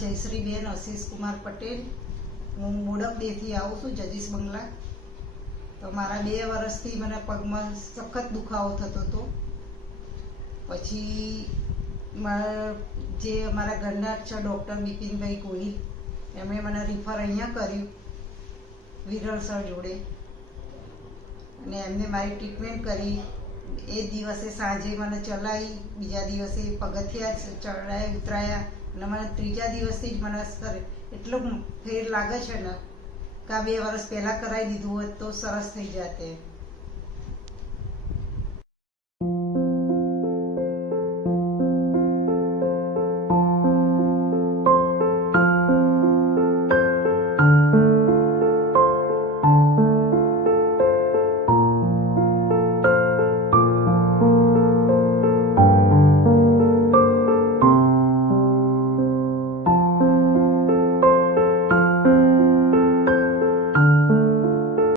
જયશ્રીબેન આશીષ કુમાર પટેલ. હું મોડકદેથી આવું છું, જજીસ બંગલા. તો મારા 2 વર્ષથી મને પગમાં સખત દુખાવો થતો હતો. પછી જે અમારા ઘરના છે ડૉક્ટર બિપિનભાઈ ગોહિલ, એમણે મને રિફર અહીંયા કર્યું વિરલ સર જોડે, અને એમને મારી ટ્રીટમેન્ટ કરી. એ દિવસે સાંજે મને ચલાવી, બીજા દિવસે પગથિયા ચડાયા ઉતરાયા, અને મને 3જા દિવસથી જ મને એટલો ફેર લાગે છે ને કે આ 2 વર્ષ પહેલાં કરાવી દીધું હોત તો સરસ થઈ જાતે.